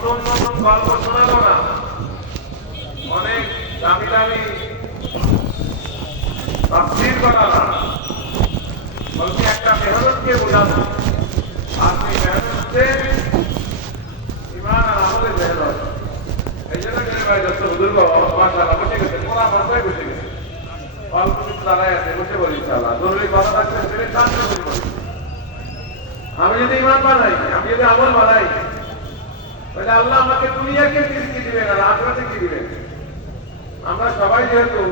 নতুন নতুন গল্প শোনাবো না, অনেক দামি দামি তাফসীর করালা, বলতে একটা মেহনতকে বোঝাবো। আর সেই মেহনত হচ্ছে ইমান আর আমলের মেহনত। এই জন্য ভাই দত্ত হুজুর বাবা মাশাআল্লাহ বসে গেছে, পুরা মাথায় বসে গেছে, অল্প কিছু দাঁড়ায় আছে, বসে বলি ইনশাআল্লাহ। জরুরি কথা থাকলে সেটা শান্ত করে বলি। আমি যদি ইমান বানাই, আমি যদি আমল বানাই, তাহলে আল্লাহ আমাকে দুনিয়াকে কি দিবেন আর আখিরাতে কি দিবেন। আমরা সবাই যেহেতু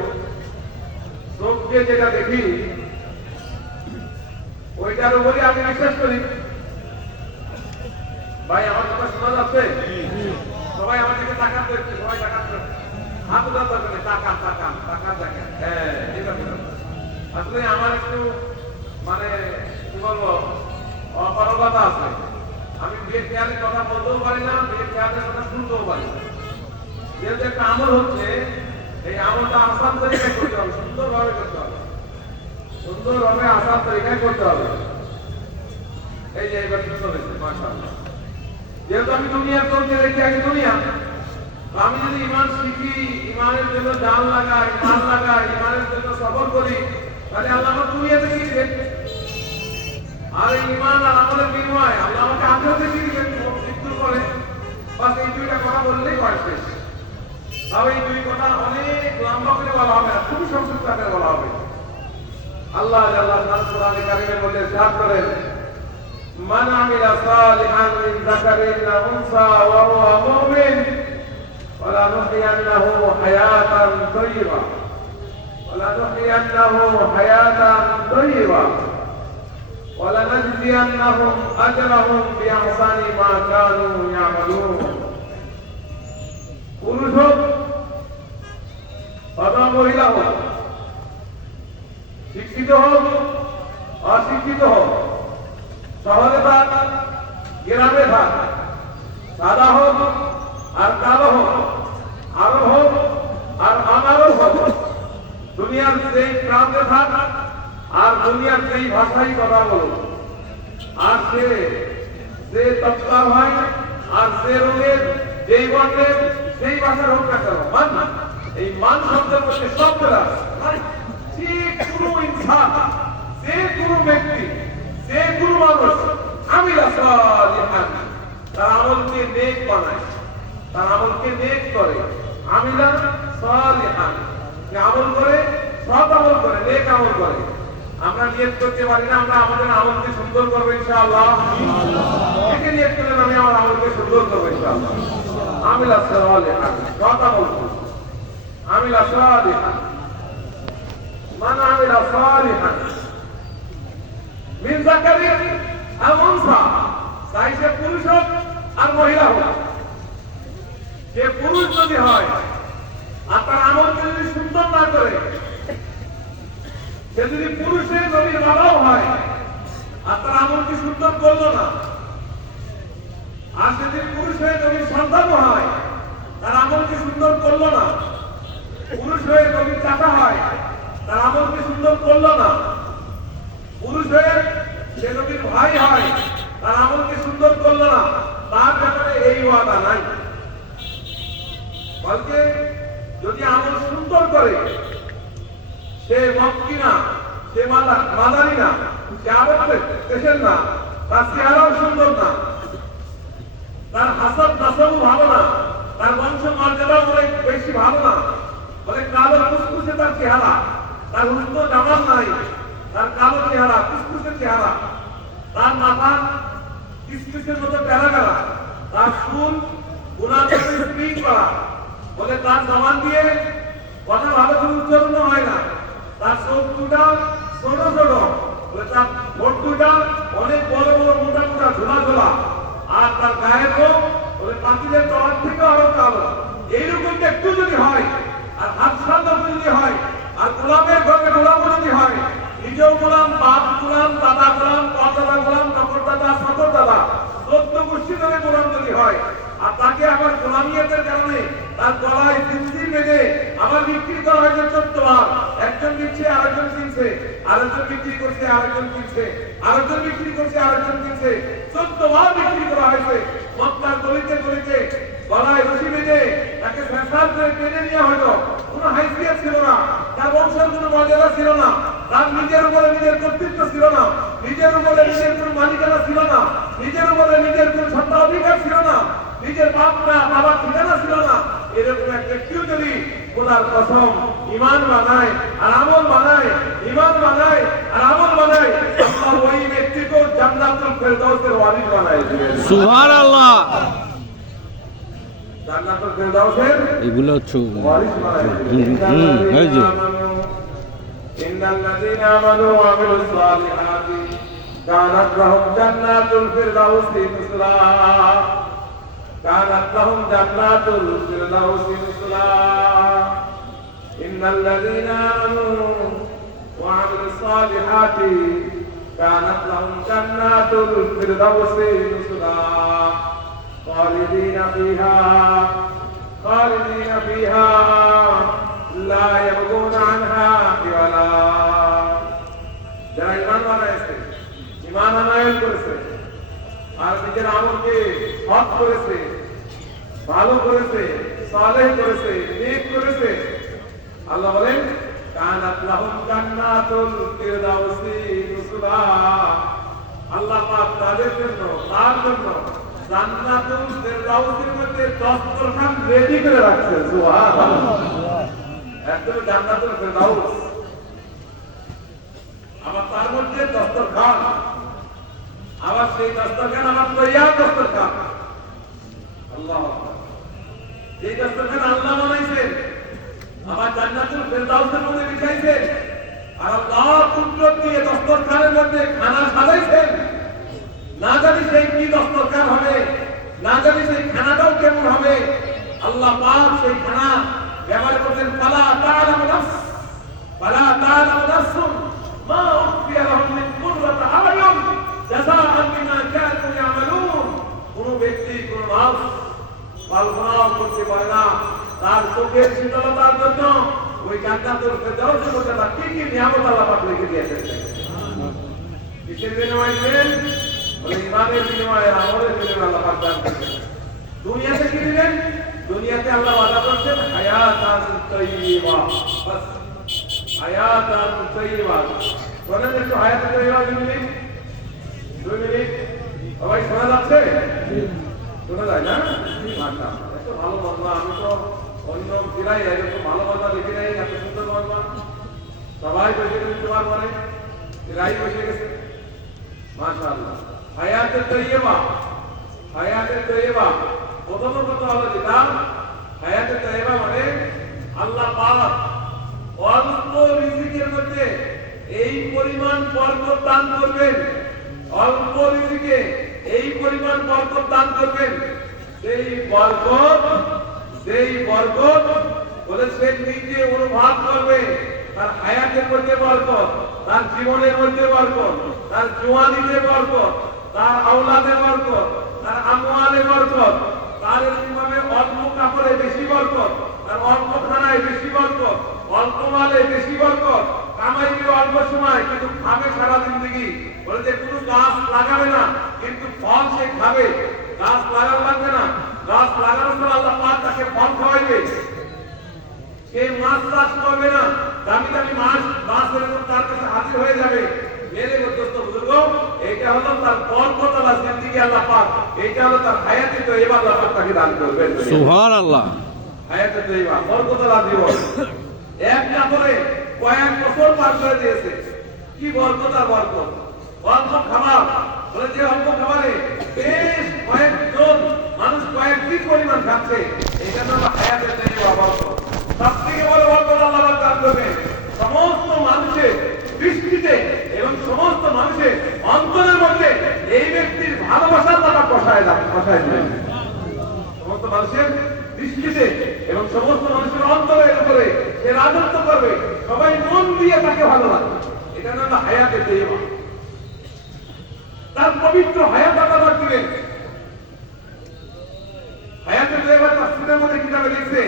চোখকে যেটা দেখি ওইটার উপরই আমি বিশ্বাস করি। ভাই আমার কথা শোনা যাচ্ছে? সবাই আমার দিকে তাকান করছে, সবাই তাকান করছে, হাত উঠার দরকার নেই, তাকান তাকান তাকান দেখেন। হ্যাঁ, আসলে আমার একটু মানে কি বলবো অপারগতা আছে। আমি বিয়ে খেয়ালের কথা বলতেও পারি না, বিয়ে খেয়ালের কথা শুনতেও পারি না। যেহেতু একটা আমল হচ্ছে, এই আমলটা আসান তরিকায় করতে হবে, সুন্দরভাবে করতে হবে, সুন্দরভাবে আসান তরিকায় করতে হবে। এই যে এবার কি চলেছে মাশাআল্লাহ। যেহেতু আমি দুনিয়া চলতে রেখে আগে দুনিয়া, আমি যদি ইমান শিখি, ইমানের জন্য জান লাগাই, মাল লাগাই, ইমানের জন্য সফর করি, তাহলে আল্লাহ আমার দুনিয়াতে কি দিবেন। আর এই ইমান আর আমলের বিনিময়ে আল্লাহ আমাকে আখিরাতে কি দিবেন মৃত্যুর পরে। বাস এই দুইটা কথা বললেই হয় শেষ। তাও এই দুই কথা অনেক লম্বা করে বলা হবে না, খুবই সংক্ষিপ্ত আকারে বলা হবে। আল্লাহ আল্লাহ কোরআনে কারীমের মধ্যে ইরশাদ করেন, মান আমিলা সালিহান মিন যাকারিন আও উনসা ওয়া হুয়া মুমিন ওয়ালানুহইয়ান্নাহু হায়াতান তাইয়্যিবা ওয়ালানুহইয়ান্নাহু হায়াতান তাইয়্যিবা ওয়ালানাজজিয়ান্নাহুম আজরাহুম বিআহসানি মা কানু ইয়ামালুন। পুরুষ হোক অথবা মহিলা হোক, শিক্ষিত হোক অশিক্ষিত হোক, শহরে থাক গ্রামে থাক, সাদা হোক আর কালো হোক, আরো হোক আর আমারও হোক, দুনিয়ার যেই প্রান্তে থাক আর দুনিয়ার যেই ভাষাই কথা বলুক, আর সে যে তৎকার হয় আর যে রোগের যেই বর্ণের সেই ভাষার হোক না কেন, মান, এই মান শব্দের মধ্যে শব্দটা যে কোনো ইনসান, যে কোনো ব্যক্তি, যে কোনো মানুষ আমিলা সালিহান, তার আমলকে নেক বানায়, তার আমলকে নেক করে। আমিলা সালিহান, যে আমল করে, সৎ আমল করে, নেক আমল করে। আমরা নিয়ত করতে পারি না আমরা আমাদের আমলকে সুন্দর করবো ইনশাআল্লাহ। একে নিয়ত করলেন আমি আমার আমলকে সুন্দর করবো ইনশাআল্লাহ। আমিলা সালিহান, সৎ আমল করব। আমিলা সালিহান, মান আমিলা সালিহান মিন যাকারিন আও উনসা, চাই সে পুরুষ হোক আর মহিলা হোক। সে পুরুষ যদি হয় আর তার আমলকে যদি সুন্দর না করে, সে যদি পুরুষের নবীর বাবাও হয় আর তার আমলকে সুন্দর করলো না, আর যদি পুরুষ হয়ে নবীর সন্তানও হয় তার আমলকে সুন্দর করলো না, পুরুষ হয়ে নবীর চাচা হয় তার আমলকে সুন্দর করলো না, পুরুষ হয়ে সে নবীর ভাই হয় তার আমলকে সুন্দর করলো না, তার ব্যাপারে এই ওয়াদা নাই। বলতে যদি আমল সুন্দর করে, সে মক্কি না, সে মাদানি না, সে আরব দেশের না, তার চেহারাও সুন্দর না, তার হাসাব নাসাবও ভালো না, তার বংশ মর্যাদাও অনেক বেশি ভালো না, বলে কালো কুসকুসে তার চেহারা, তার উন্নত জামাল নাই, তার কালো চেহারা, কুসকুসের চেহারা, তার মাথা কিসমিসের মতো প্যারা গেলা, তার চুল গুণাতে স্প্রিং করা, বলে তার জবান দিয়ে কথা ভালো করে উচ্চারণ হয় না, তার চোখ দুটা ছোট ছোট, বলে তার ঠোঁট দুটা অনেক বড় বড় মোটা মোটা ঝোলা ঝোলা, আর তার গায়ের রোগ বলে পাখিদের তলার থেকে আরো কালো। এইরকম একটু যদি হয় আর হাত সামনে যদি হয় আর গোলামের ঘরে গোলামও যদি হয়, নিজেও গোলাম, বাপ গোলাম, দাদা গোলাম, পরদাদা গোলাম, নকর দাদা, সকর দাদা, 14 গোষ্ঠী ধরে গোলাম যদি হয়, আর তাকে আবার গোলামিয়াতের কারণে তার গলায় জিনজির বেঁধে আবার বিক্রি করা হয়েছে 14 বার। একজন কিনছে আরেকজন কিনছে, আরেকজন বিক্রি করছে আরেকজন কিনছে, আরেকজন বিক্রি করছে আরেকজন কিনছে, 14 বার বিক্রি করা হয়েছে। মক্কার গলিতে গলিতে করে টেনে নিয়ে হয়তো কোনো হাইসিয়াত ছিল না, তার বংশের কোনো মর্যাদা ছিল না, তার নিজের উপরে নিজের কর্তৃত্ব ছিল না, নিজের উপরে নিজের কোনো মালিকানা ছিল না, নিজের উপরে নিজের কোনো সত্তা অধিকার ছিল না, নিজের বাবার ঠিকানা ছিল না, এরকম এক ব্যক্তিও যদি খোদার কসম ঈমান বানায় আর আমল বানায়, ঈমান বানায় আর আমল বানায়, আল্লাহ ওই ব্যক্তিকে জান্নাতুল ফেরদাউসের ওয়ারিস বানায় দিবেন। সুবহানাল্লাহ। জান্নাতুল ফেরদাউসের এগুলো হচ্ছে ওয়ারিস বানায় দিবেন। এই যে ইন্নাল্লাযীনা আমানু ওয়া আমিলুস সালিহাতি কানাত লাহুম জান্নাতুল ফিরদাউসি নুজুলা, কানাত লাহুম জান্নাতুল ফিরদাউসি নুজুলা। ইন্নাল্লাযীনা আমানু ওয়া আমিলুস সালিহাতি কানাত লাহুম জান্নাতুল ফিরদাউসি নুজুলা খালিদিনা ফিহা লা ইয়াবগুনা আনহা হিওয়ালা। যারা ঈমান বানাইছে, ঈমান আনয়ন করেছে আর নিজের আমলকে হক করেছে, ভালো করেছে, সালেহ করেছে, নেক করেছে, আল্লাহ বলেন কানাত লাহুম জান্নাতুল ফিরদাউসি নুজুলা। আল্লাহ পাক তাদের জন্য, তার জন্য জান্নাতুল ফিরদাউসের মধ্যে দস্তরখান রেডি করে রাখছেন। সুবহানাল্লাহ। একদম জান্নাতুল ফিরদাউস, আবার তার মধ্যে দস্তরখান, আবার সেই দস্তরখান আমার তৈয়ার দস্তরখান। আল্লাহ আকবার। এই দস্তরখান আল্লাহ বানাইছেন, আবার জান্নাতুল ফিরদাউসের মধ্যে বিছাইছেন, আর আল্লাহ কুদরত দিয়ে দস্তরখানের মধ্যে খানা সাজাইছেন। না জানি সেই কি দস্তরখান হবে, না জানি সেই খানাটাও কেমন হবে। আল্লাহ পাক সেই খানা ব্যবহার করতেন ফালা তাআলামু নাফসুন মা উখফিয়া লাহুম মিন কুররাতি আ'য়ুন জাযাআন বিমা কানু ইয়ামালুন। কোন ব্যক্তি কোন নফস কল্পনাও করতে পারে না তার চোখের শীতলতার জন্য ওই জান্নাতুল ফিরদাউসের মধ্যে আল্লাহ কি কি নিয়ামত আল্লাহ পাক রেখে দিয়েছেন। কিসের বিনিময়ে দিলেন? বলে ঈমানের বিনিময়ে, আমলের বিনিময়ে আল্লাহ পাক দান করেছেন। দুনিয়াতে কি দিলেন? দুনিয়াতে আল্লাহ ওয়াদা করেছেন হায়াতান তাইয়্যিবা। বাস হায়াতান তাইয়্যিবা। বলেন একটু হায়াতান তাইয়্যিবা 2 মিনিট, 2 মিনিট। সবাই শোনা যাচ্ছে? শোনা যায় না? মাশাআল্লাহ। এত ভালো বাংলা, আমি তো অন্য জেলায় এরকম ভালো বাংলা লিখে নাই, এত সুন্দর বাংলা। সবাই বসে গেছে তোমার মনে, এরাই বসে গেছে। মাশাআল্লাহ। হায়াতে তাইয়্যিবা, হায়াতে তাইয়্যিবা প্রথমত হলো যেটা হায়াতে তাইয়্যিবা মানে আল্লাহ পাক অল্প রিজিকের মধ্যে এই পরিমাণ বরকত দান করবেন, অল্প রিজিকে এই পরিমাণ বরকত দান করবেন, সেই বরকত বলে সে নিজে অনুভব করবে। তার হায়াতের মধ্যে বরকত, তার জীবনের মধ্যে বরকত, তার জওয়ানিতে বরকত, তার আওলাদে বরকত, তার আমওয়ালে বরকত, তার এরকমভাবে অল্প কাপড়ে বেশি বরকত, তার অল্প খানায় বেশি বরকত, অল্প মালে বেশি বরকত, কামাইবে অল্প সময় কিন্তু খাবে সারা জিন্দেগি। বলে যে কোনো গাছ লাগাবে না কিন্তু ফল সে খাবে, গাছ লাগানো লাগবে না, গাছ লাগানোর পর আল্লাহ পাক তাকে ফল খাওয়াইবে। সে মাছ চাষ করবে না, দামি দামি মাছ এরকম তার কাছে হাজির হয়ে যাবে। মেরে দোস্ত বুজুর্গ, এইটা হলো তার বরকত আল্লাহ জিন্দেগি আল্লাহ পাক, এইটা হলো তার হায়াতে তাইয়্যিবা আল্লাহ পাক তাকে দান করবেন। সুবহানাল্লাহ। হায়াতে তাইয়্যিবা বরকত আল্লাহ জীবন এক কাপড়ে কয়েক বছর পার করে দিয়েছে। কি বরকত আর বরকত। অল্প খাবার, বলে যে অল্প খাবারে বেশ কয়েকজন মানুষ কয়েকদিন পরিমাণ খাচ্ছে, এটা হলো হায়াতে তাইয়্যিবা বরকত। সবথেকে বড় বরকত আল্লাহ পাক দান করবেন সমস্ত মানুষের দৃষ্টিতে এবং সমস্ত মানুষের অন্তরের মধ্যে এই ব্যক্তির ভালোবাসার কথা বসায় দিবেন। সমস্ত মানুষের দৃষ্টিতে এবং সমস্ত মানুষের অন্তরের উপরে সে রাজত্ব করবে, সবাই মন দিয়ে তাকে ভালো লাগবে। এটা হলো হায়াতে তাইয়্যিবা। তার পবিত্র হায়াত আল্লাহ দিবেন। হায়াতে তাইয়্যিবা তাফসীরের মধ্যে কিতাবে লিখছে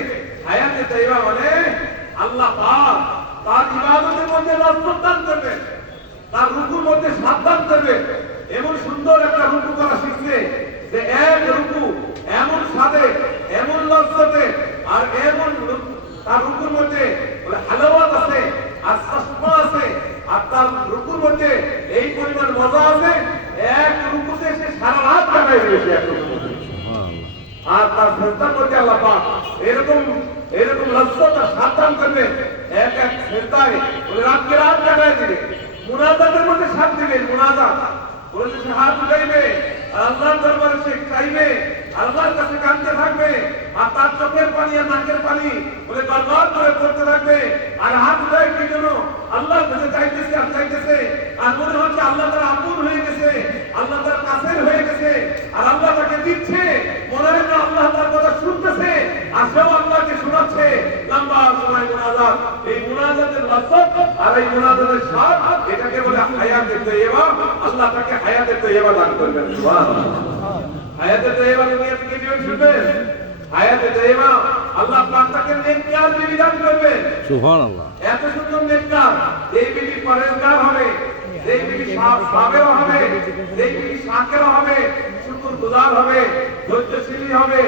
হায়াতে তাইয়্যিবা মানে আল্লাহ পাক তার ইবাদতের মধ্যে লজ্জত দান করবেন, তার রুকুর মধ্যে সাবধান করবেন। এমন সুন্দর একটা রুকু করা শিখছে যে এক রুকু এমন সাদে, এমন লজ্জতে আর এমন মজা আছে, এক রুকুতে সে সারা রাত কাটাই দিয়েছে এক রুকুতে। আর তার সেজদা করতে আল্লাহ পাক এরকম লজ্জত আর সাবধান করবে, এক এক সেজদায় ওই রাতকে রাত কাটাই দিবে। মুনাজাতের মধ্যে সাথ দিবে, মুনাজাত বলে সে হাত উঠাইবে আর আল্লাহর দরবারে সে চাইবে, আল্লাহর কাছে কাঁদতে থাকবে, আর তার চোখের পানি আর নাকের পানি বলে গড়গড় করে পড়তে থাকবে। আর হাত উঠায় কি জন্য? আল্লাহর কাছে চাইতেছে আর চাইতেছে, আর মনে হচ্ছে আল্লাহ তার আপন হয়ে গেছে, আল্লাহ তার কাছের হয়ে গেছে, আর আল্লাহ তাকে দিচ্ছে, মনে হয় না আল্লাহ তার কথা শুনতেছে, আর সেও আল্লাহকে শোনাচ্ছে। লম্বা সময় মুনাজাত, এই মুনাজাতের লজ্জত আর এই মুনাজাতের স্বাদ, এটাকে বলে হায়াতে তৈয়বা। আল্লাহ তাকে হায়াতে তৈয়বা দান করবেন। সুবহানাল্লাহ। হায়াতে তৈয়বা দুনিয়া থেকে জীবন শুনবেন, হায়াতে তৈয়বা আল্লাহ পাক তাকে নেককার বিবি দান করবেন। সুবহানাল্লাহ। এত সুন্দর নেককার, যেই বিবি পরেজগার হবে, যেই বিবি সাবের হবে, যেই বিবি শাকের হবে, শুকরগুজার হবে, ধৈর্যশীলী হবে,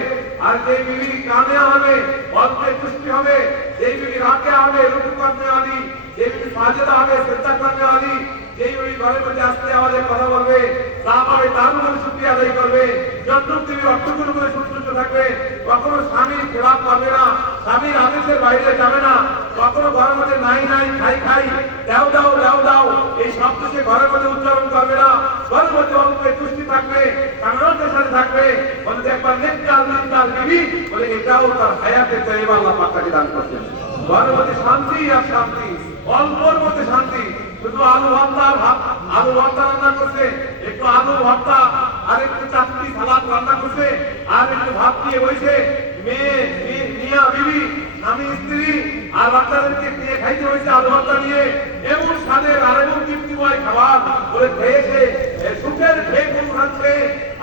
আর যেই বিবি কামিয়া হবে, অল্পে তুষ্টি হবে, যেই বিবি রাকে হবে, রুকু করতে वाली, যেই বিবি সাজেদা হবে, সিজদা করতে वाली, যেই বিবি ঘরের মধ্যে আস্তে আওয়াজে কথা বলবে, তারপরে তার উপর শুকরিয়া আদায় করবে, যতটুকু তিনি অর্থগুলো করে সন্তুষ্ট থাকবে, কখনো স্বামীর খেলাপ করবে না, স্বামীর আদেশের বাইরে যাবে না, কখনো ঘরের মধ্যে নাই নাই খাই খাই দাও দাও দাও দাও এই শব্দ সে ঘরের মধ্যে উচ্চারণ করবে না, ঘরের মধ্যে অল্পে তুষ্টি থাকবে, কানাতের সাথে থাকবে। বলে একবার নেককার বিবি বলে এটাও তার হায়াতে তৈয়বা আল্লাহ পাক তাকে দান করছেন। ঘরের মধ্যে শান্তি আর শান্তি, অল্পর মধ্যে শান্তি। শুধু আলু ভর্তা রান্না করছে, একটু আলু ভর্তা আর একটু চাটনি সালাদ রান্না করছে, আর একটু ভাত দিয়ে বসে মিয়া বিবি স্বামী স্ত্রী আর বাচ্চাদেরকে দিয়ে খাইতে হয়েছে আলু ভর্তা দিয়ে, এমন স্বাদের আর এমন তৃপ্তিময় খাবার বলে খেয়েছে, সুখের খেয়ে খাচ্ছে।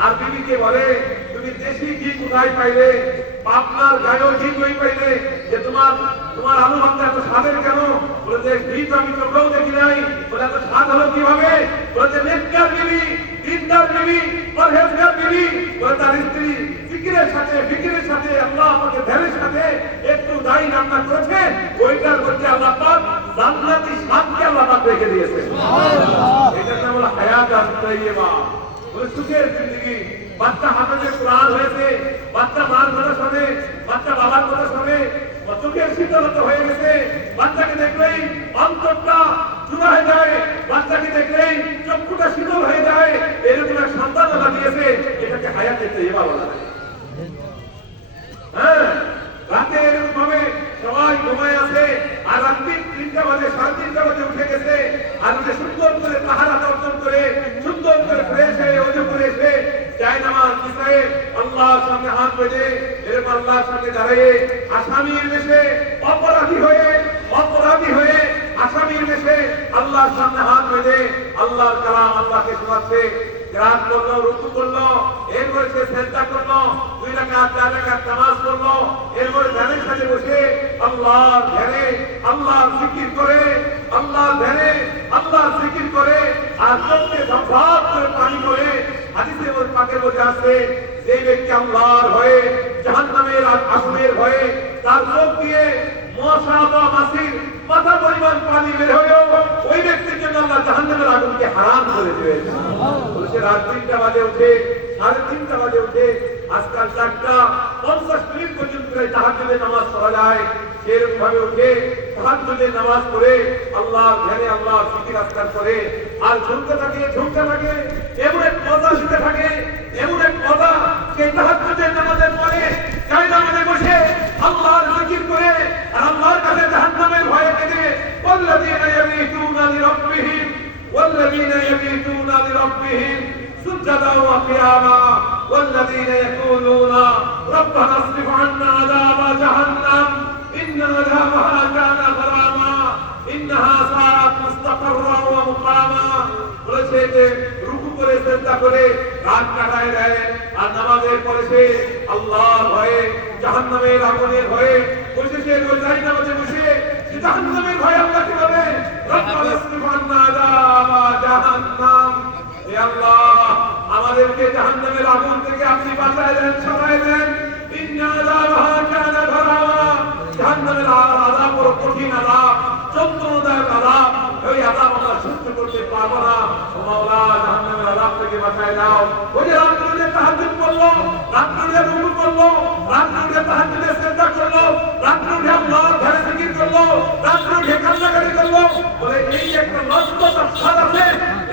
আর বিবিকে বলে তুমি দেশি ঘি কোথায় পাইলে, পাবনার গায়েও ঘি কই পাইলে, যে তোমার আলু ভর্তা এত স্বাদের কেন? বলে যে ঘি তো আমি চোখেও দেখি নাই। বলে এত স্বাদ হলো কিভাবে? বলে যে নেককার বিবি, দিনদার বিবি, পরহেজগার বিবি, বলে তার স্ত্রী ফিকিরের সাথে আল্লাহ আমাকে ধ্যানের সাথে একটু দাই রান্না করেছে, ওইটার মধ্যে আল্লাহ পাক জান্নাতি স্বাদকে আল্লাহ পাক রেখে দিয়েছে। এটার নাম হলো হায়াত তাইয়্যিবা, বলে সুখের জিন্দেগি। বাচ্চা হাফেজে কোরআন হয়েছে, বাচ্চা মার কথা শোনে, বাচ্চা বাবার কথা শোনে, চোখের শীতলতা হয়ে গেছে, বাচ্চাকে দেখলেই অন্তরটা চূড়া হয়ে যায়, বাচ্চাকে দেখলেই চক্ষুটা শীতল হয়ে যায়, এরকম এক সন্তান আল্লাহ দিয়েছে, এটাকে হায়াতে তৈয়্যিবা বলা হয়। হ্যাঁ, রাতে এরকম ভাবে সবাই ঘুমায় আছে, আর রাত্রি 3টা বাজে 3:30 বাজে উঠে গেছে, আর উঠে সুন্দর করে তাহারাত অর্জন করে সুন্দর করে ফ্রেশ হয়ে ওযু করে এসে যায় নামাজ বিছায়ে আল্লাহর সামনে হাত বেঁধে এরকম আল্লাহর সামনে দাঁড়িয়ে আসামির বেশে অপরাধী হয়ে আসামির বেশে আল্লাহর সামনে হাত বেঁধে আল্লাহর কালাম আল্লাহকে শোনাচ্ছে। রাত করলো, রুকু করলো, এরপরে সে সিজদা করলো, 2 রাকাত 4 রাকাত নামাজ পড়লো, এরপরে ধ্যানের সাথে বসে আল্লাহর ধ্যানে আল্লাহর জিকির করে, আল্লাহর ধ্যানে আল্লাহর জিকির করে, আর চোখে ঝপঝপ করে পানি করে। হাদিসে পাকের মধ্যে আছে যে ব্যক্তি আল্লাহর ভয়ে জাহান্নামের আগুনের ভয়ে তার চোখ দিয়ে মশা বা মাছির মাথা পরিমাণ পানি বের হয়েও ওই ব্যক্তির জন্য আল্লাহ জাহান্নামের আগুনকে হারাম করে দিবেন। বলেছে রাত 3টা বাজে উঠে 3:30 বাজে উঠে আজকাল 4:50 পর্যন্ত তাহাজ্জুদের নামাজ পড়া যায়, সেরকম ভাবে উঠে তাহাজ্জুদের নামাজ পড়ে আল্লাহর ধ্যানে আল্লাহর জিকির আজকার করে, আর ঝুঁকতে থাকে এমন এক মজা দিতে থাকে, এমন এক মজা সেই তাহাজ্জুদের নামাজের পরে জায়নামাজে বসে আল্লাহর জিকির করে আর আল্লাহর কাছে জাহান্নামের ভয়ে কেঁদে ওয়াল্লাযীনা ইয়াবিতুনা লিরাব্বিহিম সুজদান ওয়া কিয়ামা ওয়াল্লাযীনা ইয়াকুলুনা রাব্বানা আসরিফ আন্না আযাবা জাহান্নাম ইন্না আযাবাহা কানা গরামা ইন্নাহা সাআত মুস্তাকাররা ওয়া মুকামা। বলেছে যে রুকু করে সিজদা করে রাত কাটায় দেয়, আর নামাজের পরে সে আল্লাহর ভয়ে জাহান্নামের আগুনের ভয়ে বসে সে রোজাই নামাজে বসে জাহান্নামের ভয়ে আল্লাহকে বলে রব্বানা আসরিফ আন্না আযাবা জাহান্নাম, হে আল্লাহ আমাদেরকে জাহান্নামের আগুন থেকে আপনি বাঁচায় দেন, সরায় দেন। ইন্না আযাবাহা কানা গরামা, জাহান্নামের আযাব বড় কঠিন আযাব, যন্ত্রণাদায়ক আযাব, ওই আযাব আমরা সহ্য করতে পারবো না। ও মাওলা আমাদেরকে বাঁচায় দাও। ওই যে রাত্রে তাহাজ্জুদ করলো, রাত্রে রুকু করলো, রাত্রে তাহাজ্জুদে সিজদা করলো, রাত্রে আল্লাহর ঘরে জিকির করলো, রাত্রে কান্নাকাটি করলো, বলে এই একটা লজ্জতার স্বাদ আছে,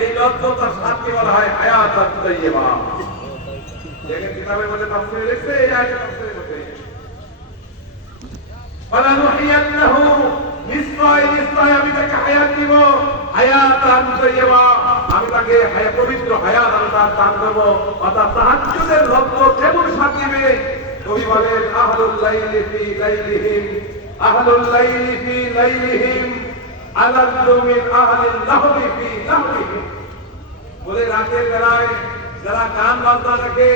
এই লজ্জতার স্বাদকে বলা হয় হায়াতাত তাইয়্যিবা। দেখেন কিতাবের মধ্যে তাফসীরে লিখছে এই আয়াতের তাফসীরের মধ্যে ফালানুহিয়ান্নাহু নিশ্চয় আমি তাকে হায়াত দিব, হায়াতান তাইয়্যিবা, আমি তাকে পবিত্র হায়াত আমি তার দান করব। অর্থাৎ তাহাজ্জুদের লজ্জত এমন স্বাদ দিবে। কবি বলেন আহলুল লাইলি ফি লাইলিহিম, আহলুল লাইলি ফি লাইলিহিম আলাযু মিন আহলিল লাহবি ফি লাহবিহিম। বলে রাতের বেলায় যারা গান বাজনা রাখে,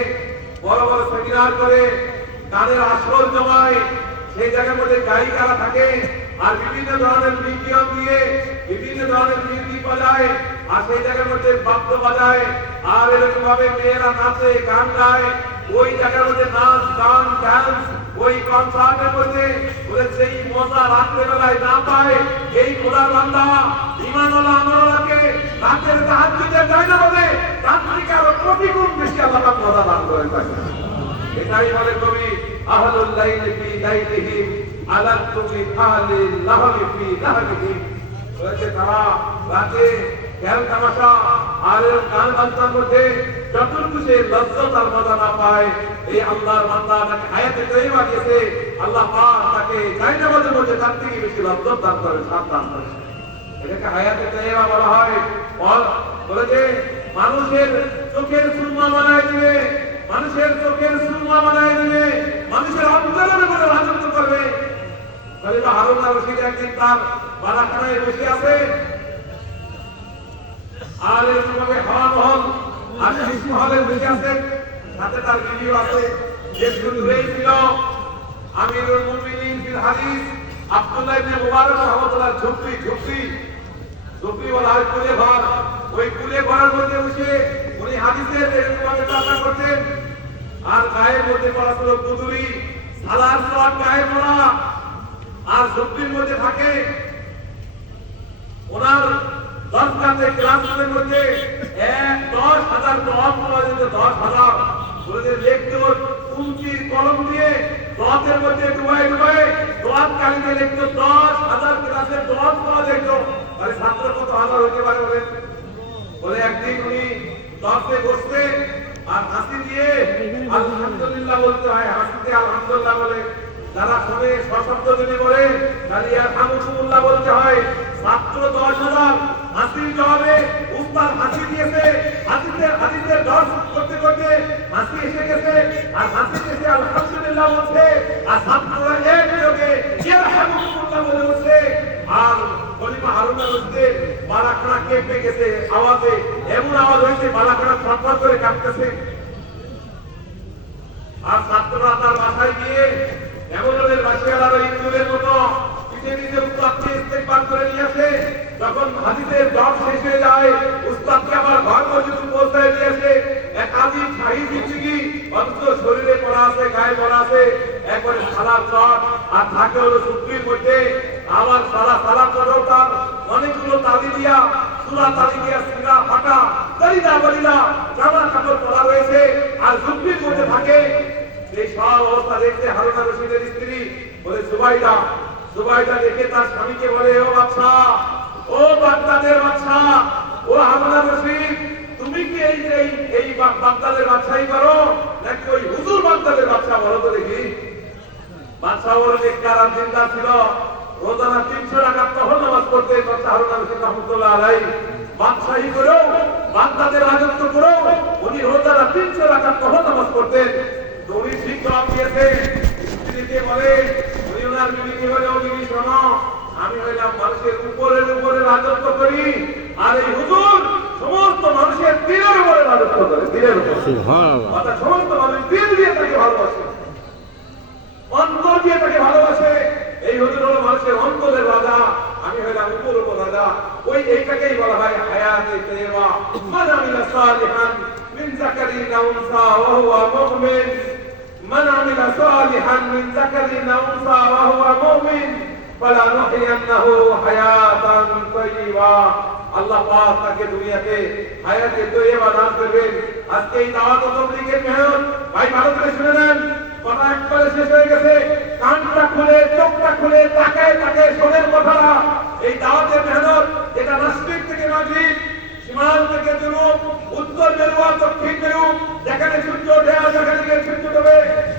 বড় বড় সেমিনার করে, গানের আসর জমায়, সেই জায়গার মধ্যে গায়িকারা থাকে আর বিভিন্ন ধরনের মিউজিয়াম দিয়ে বিভিন্ন ধরনের মিউজিক বাজায়, আর সেই জায়গার মধ্যে বাদ্য বাজায়, আর এরকম ভাবে মেয়েরা নাচে গান গায়, ওই জায়গার মধ্যে নাচ গান ডান্স, ওই কনসার্টের মধ্যে বলে সেই মজা রাত্রেবেলায় না পায় এই খোদার বান্দা ঈমানওয়ালা আমলওয়ালাকে রাতের তাহাজ্জুদে যায় না, বলে তার থেকে আরো কোটি গুণ বেশি আল্লাহ পাক মজা দান করেন তাকে। এটাই বলে কবি আহলুল লাইলি ফি লাইলিহিম আলাযু মিন আহলিল লাহবি ফি লাহবিহিম। বলেছে তারা রাতে খেল তামাশা আর গান বাজনার মধ্যে যতটুকু সে লজ্জত আর মজা না পায়, এই আল্লাহর বান্দা তাকে হায়াতে তাইয়্যিবা দিয়েছে, আল্লাহ পাক তাকে জান্নাতের মধ্যে তার থেকে বেশি লজ্জত দান করেন, শান্তি দান করেন। এটাকে হায়াতে তাইয়্যিবা বলা হয়। বলে যে মানুষের চোখের সুরমা বানায় দিবে, মানুষের চোখের সুরমা বানায় দিবে, মানুষের অন্তরের মধ্যে রাজত্ব করবে। খলিফা হারুন আর রশিদ একদিন তার বালাখানায় বসে আছে, আর এরকমভাবে হাওয়া মহল আর শীষ মহলের বসে আছে, সাথে তার বিবিও আছে। যে শুরু হয়েছিল আমিরুল মুমিনিন ফিল হাদিস আব্দুল্লাহ ইবনে মুবারক রাহমাতুল্লাহ ঝুপড়ি বলা হয় কুলে ঘর। ওই কুলে ঘরের মধ্যে বসে উনি হাদিসের এরকমভাবে চর্চা করতেন, আর গায়ের মধ্যে পড়া ছিল কুদুরি, সালার সওয়াব গায়ে পড়া, আর ঝুপড়ির মধ্যে থাকে ওনার 10 কাতে ক্লাসরুমের মধ্যে 10,000 দোয়া পড়া যেত, 10,000 বলে লেখতো কুঞ্চির কলম দিয়ে দোয়াতের মধ্যে ডুবাই দোয়াত কালিতে লিখতো, 10,000 ক্লাসের দোয়া পড়া যেত। আরে ছাত্র কত হাজার হতে পারে বলেন? বলে একদিন উনি 10 বসতে আর হাসি দিয়ে আলহামদুলিল্লাহ বলতে হয়, হাসিতে আলহামদুলিল্লাহ বলে, যারা শুনে সশব্দ যদি বলে তাহলে আলহামদুলিল্লাহ বলতে হয়। ছাত্র 10,000 হাসির জবাবে উস্তাদ হাসি দিয়েছে, হাসিদের দর্শ করতে করতে হাসি এসে গেছে, আর হাসি এসে আলহামদুলিল্লাহ বলছে, আর ছাত্ররা একযোগে আলহামদুলিল্লাহ বলে উঠছে। আর খলিফা হারুন আর রশিদের বালাখানা কেঁপে গেছে আওয়াজে, এমন আওয়াজ হয়েছে বালাখানা থরথর করে কাঁপতেছে। আর ছাত্ররা তার বাসায় গিয়ে এমন ওদের বাসিয়ালার ইন্দুরের মতো নিজে উস্তাদকে ইস্তেকবার করে নিয়ে আসে। যখন হাদিসের দর শেষ হয়ে যায়, উস্তাদকে আবার ঘর পর্যন্ত পৌঁছায় নিয়ে আসে। এক আদি শাহী জিন্দেগি, অথচ শরীরে পড়া আছে, গায়ে পড়া আছে, একবারে সালার চট, আর থাকে হলো সুপ্রির মধ্যে আবার সালার চটটা অনেকগুলো তালি দিয়া, সুরা তালি দিয়া, সিরা ফাটা দলিলা বলিলা জামা কাপড় পরা রয়েছে, আর সুপ্রির মধ্যে থাকে। এই সব অবস্থা দেখতে হারুন আর রশিদের স্ত্রী বলে সুবাইদা দেখে তার স্বামীকে বলে, ও বাদশা, ও বাগদাদের বাদশা, ও হারুন আর রশিদ, তুমি কি এই বাগদাদের বাদশাহী করো নাকি ওই হুজুর বাগদাদের বাদশা? বলো তো দেখি। বাদশা ওর নেককার আর জিন্দা ছিল, রোজানা 300 রাকাত তহর নামাজ পড়তে বাদশা হারুন আর রশিদ রাহমাতুল্লাহ আলাইহি। বাদশাহী করেও, বাগদাদের রাজত্ব করেও উনি রোজানা 300 রাকাত তহর নামাজ পড়তেন। উনি ঠিক জবাব দিয়েছে। স্ত্রীকে বলে, উনি ওনার বিবিকে বলে, ও বিবি শোনো, আমি হইলাম মানুষের উপরে রাজত্ব করি, আর এই হুজুর সমস্ত মানুষের দিলের উপরে রাজত্ব করে, দিলের উপরে। সুবহানাল্লাহ। অর্থাৎ সমস্ত মানুষ দিল দিয়ে তাকে ভালোবাসে, অন্তর দিয়ে তাকে ভালোবাসে। এই হুজুর হলো মানুষের অন্তরের রাজা, আমি হইলাম উপর রাজা। ওই এইটাকেই বলা হয় হায়াতে তাইয়্যিবা। মান আমিলা সালিহান মিন যাকারিন আও উনসা ওয়া হুয়া মুমিন, মান আমিলা সালিহান মিন যাকারিন আও উনসা ওয়া হুয়া মুমিন ফালানুহইয়ান্নাহু হায়াতান তাইয়্যিবা। আল্লাহ পাক তাকে দুনিয়াতে হায়াতে তৈয়বা দান করবেন। আজকে এই দাওয়াত ও তাবলীগের মেহনত ভাই ভালো করে শুনে নেন, কথা একবারে শেষ হয়ে গেছে। কানটা খুলে চোখটা খুলে তাকায় তাকায় শোনেন কথাটা। এই দাওয়াতের মেহনত এটা নাস্তিক থেকে মাগরিব, সীমান্ত থেকে জুনুব, উত্তর মেরু আর দক্ষিণ মেরু, যেখানে সূর্য ওঠে আর যেখানে গিয়ে সূর্য ডোবে,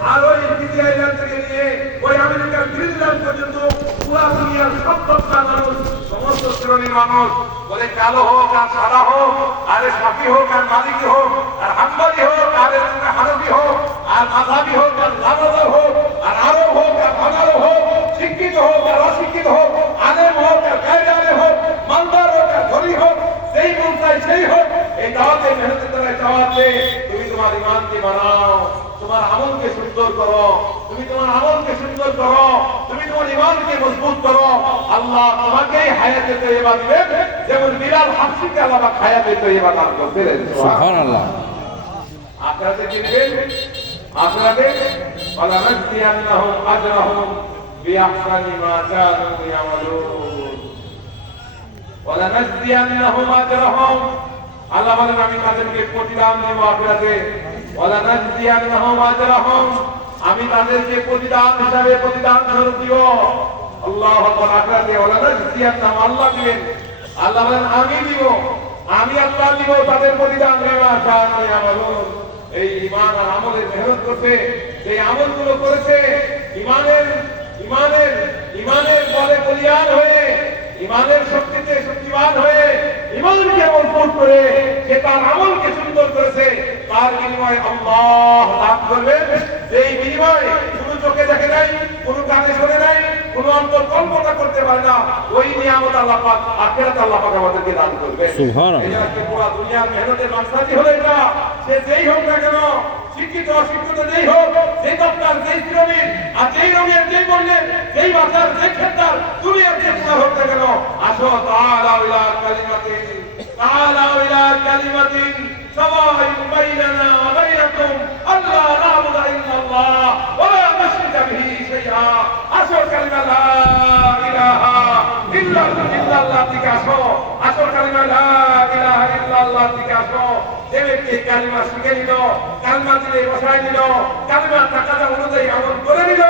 আর ওই পৃথিবী আইল্যান্ড থেকে নিয়ে ওই আমেরিকার গ্রিনল্যান্ড পর্যন্ত পুরা দুনিয়ার সব সপ্তাহ মানুষ, সমস্ত শ্রেণীর মানুষ, বলে কালো হোক আর সাদা হোক, আর সাফি হোক আর মালিকি হোক, আর হাম্বলি হোক আর হানফি হোক, আর মাযহাবি হোক আর লামাযহাব হোক, আর আরব হোক আর বাঙালি হোক, শিক্ষিত হোক আর অশিক্ষিত হোক, আলেম হোক আর গায়রে আলেম হোক, মালদার হোক আর ধনী হোক, সেই মন চাই সেই হোক, এই দাওয়াতের মেহনতের দ্বারা চাওয়াতে তুমি তোমার ঈমানকে বানাও, তোমার আমলকে সুন্দর করো, তুমি তোমার আমলকে সুন্দর করো, তুমি তোমার ঈমানকে মজবুত করো। আল্লাহ তোমাকে হায়াতে তৈয়বা দিবেন, যেমন বিলাল হাবশিকে আল্লাহ পাক হায়াতে তৈয়বা দান করবেন। সুবহানাল্লাহ। আখিরাতে কি দিবেন? আখিরাতে ওয়ালা নাজজিয়ান্নাহুম আজরাহুম বিআহসানি মা কানু ইয়ামালুন। ওয়ালা নাজজিয়ান্নাহুম আজরাহুম, আল্লাহ বলেন আমি তাদেরকে প্রতিদান দেব আখিরাতে। ওয়ালা নাজজিয়ান্নাহুম আজরাহুম, আমি তাদেরকে প্রতিদান হিসাবে প্রতিদান স্বরূপ দিব। আল্লাহু আকবার। আখিরাতে ওয়ালা নাজজিয়ান্নাহুম, আল্লাহ দিবেন। আল্লাহ বলেন আমি দিব, আমি আল্লাহ দিব তাদের প্রতিদান বিমা কানু ইয়ামালুন। এই ঈমান আর আমলের মেহনত করতে, সেই আমলগুলো করেছে, ইমানের বলে বলিয়ান হয়ে, ইমানের শক্তিতে শক্তিবান হয়ে, ইমানকে মজবুত করে সে তার আমলকে সুন্দর করেছে, তার বিনিময়ে আল্লাহ দান করবেন। সেই বিনিময় কোনো চোখে দেখে নাই, কোনো কানে শোনে নাই, কোনো অন্তর কল্পনা করতে পারে না, ওই নিয়ামত আল্লাহ পাক আখিরাতে আল্লাহ পাক আমাদেরকে দান করবেন। সুবহানাল্লাহ। এই জন্য পুরো দুনিয়ার মেহনতের মাকসাদই হলো এটা, সে যেই হোক না কেন, শিক্ষিত অশিক্ষিত যেই হোক, যেই দপ্তর যেই শ্রমিক আর যেই রঙের যেই বর্ণের যেই বাজার যেই ক্ষেত্র দুনিয়ার যে পুরা হোক না কেন, আসো তাআলাউ ইলা কালিমাতিন, তাআলাউ ইলা কালিমাতিন সাওয়াইন বাইনানা ওয়া বাইনাকুম আল্লা না'বুদা ইল্লাল্লাহ ওয়া লা নুশরিকা বিহি শাইআ। আসো কালিমা লা ইলাহা ইল্লাল্লাহ থেকে আসো, আসো কালিমা লা ইলাহা ইল্লাল্লাহ থেকে আসো। যে ব্যক্তি কালিমা শিখে নিল, কালিমা দিলে বসায় নিল, কালিমার টাকাটা অনুযায়ী আমল করে নিল,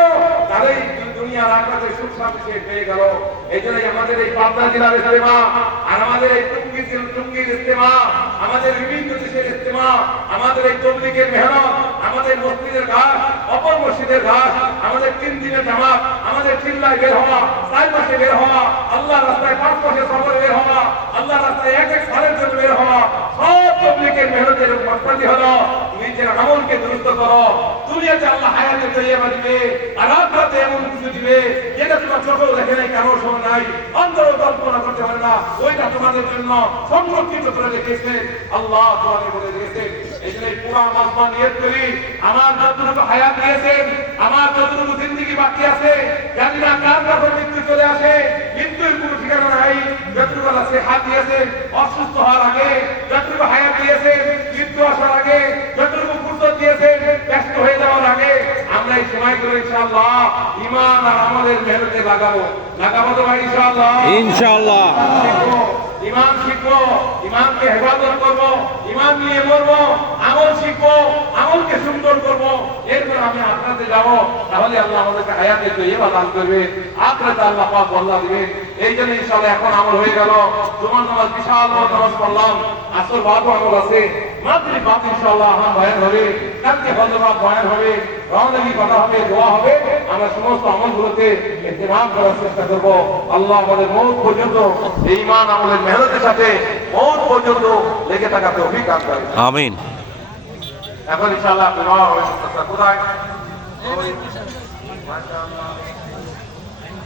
তাহলেই দুনিয়ার আখিরাতের সুখ শান্তি সে পেয়ে গেল। এই জন্যই আমাদের এই পাবনা জেলার ইজতেমা আর আমাদের এই টুঙ্গির ইজতেমা, আমাদের বিভিন্ন দেশের ইজতেমা, আমাদের এই তাবলীগের মেহনত, আমাদের মসজিদের ঘাট, অপর মসজিদের ঘাট, আমাদের 3 দিনের জামাত, আমাদের চিল্লায় বের হওয়া, 4 মাসে বের হওয়া, আল্লাহর রাস্তায় 5 মাসে সফরে বের হওয়া, আল্লাহর রাস্তায় এক সালের জন্য বের হওয়া, সব তাবলীগের মেহনতের মাকসাদই হলো নিজের আমলকে দুরুস্ত করো। দুনিয়াতে আল্লাহ হায়াতে তৈয়বা দিবে, আর আখিরাতে এমন কিছু দিবে যেটা তোমার চোখেও দেখে নাই, কারো শোনে নাই, অন্তরেও কল্পনা করতে পারে না, ওইটা তোমাদের জন্য সংরক্ষিত করে রেখেছে আল্লাহ, তোমাদের বলে দিয়েছে। এই জন্য পুরা মাসবা নিয়ত করি, আমার যতটুকু হায়াত দিয়েছেন, আমার যতটুকু জিন্দেগি বাকি আছে, জানি না কার কখন মৃত্যু চলে আসে, মৃত্যুর কোনো ঠিকানা নাই। যতটুকু আল্লাহ হাত দিয়েছেন অসুস্থ হওয়ার আগে, যতটুকু হায়াত দিয়েছেন মৃত্যু আসার আগে, যতটুকু ফুরসত দিয়েছেন ব্যস্ত হয়ে যাওয়ার আগে, আমরা এই সময়গুলো ইনশাআল্লাহ ঈমান আর আমলের মেহনতে লাগাবো তো ভাই ইনশাআল্লাহ। ইনশাআল্লাহ ঈমান শিখবো, ঈমানকে হেফাজত করবো, ঈমান নিয়ে মরবো, আমল শিখবো, আমলকে সুন্দর করবো, এরপর আমি আখিরাতে যাবো। তাহলে আল্লাহ আমাদেরকে হায়াতে তৈয়বা দান করবে, আখিরাতে আল্লাহ পাক বদলা দিবেন। এই জন্য ইনশাআল্লাহ এখন আমল হয়ে গেল। জুমার নামাজ বিশাল নামাজ পড়লাম, আসর বাদও আমল আছে, মাগরিব বাদ ইনশাআল্লাহ আমার বয়ান হবে, কালকে ফজর বাদ বয়ান হবে, রওনাগি কথা হবে, দোয়া হবে। আমরা সমস্ত আমলগুলোতে ইহতিমাম করার চেষ্টা করব। আল্লাহ আমাদের মওত পর্যন্ত এই ঈমান আমলের মেহনতের সাথে মওত পর্যন্ত লেগে থাকা তৌফিক দান করেন। আমিন। এখন ইনশাআল্লাহ দোয়া হবে। কোথায়? মাশাআল্লাহ।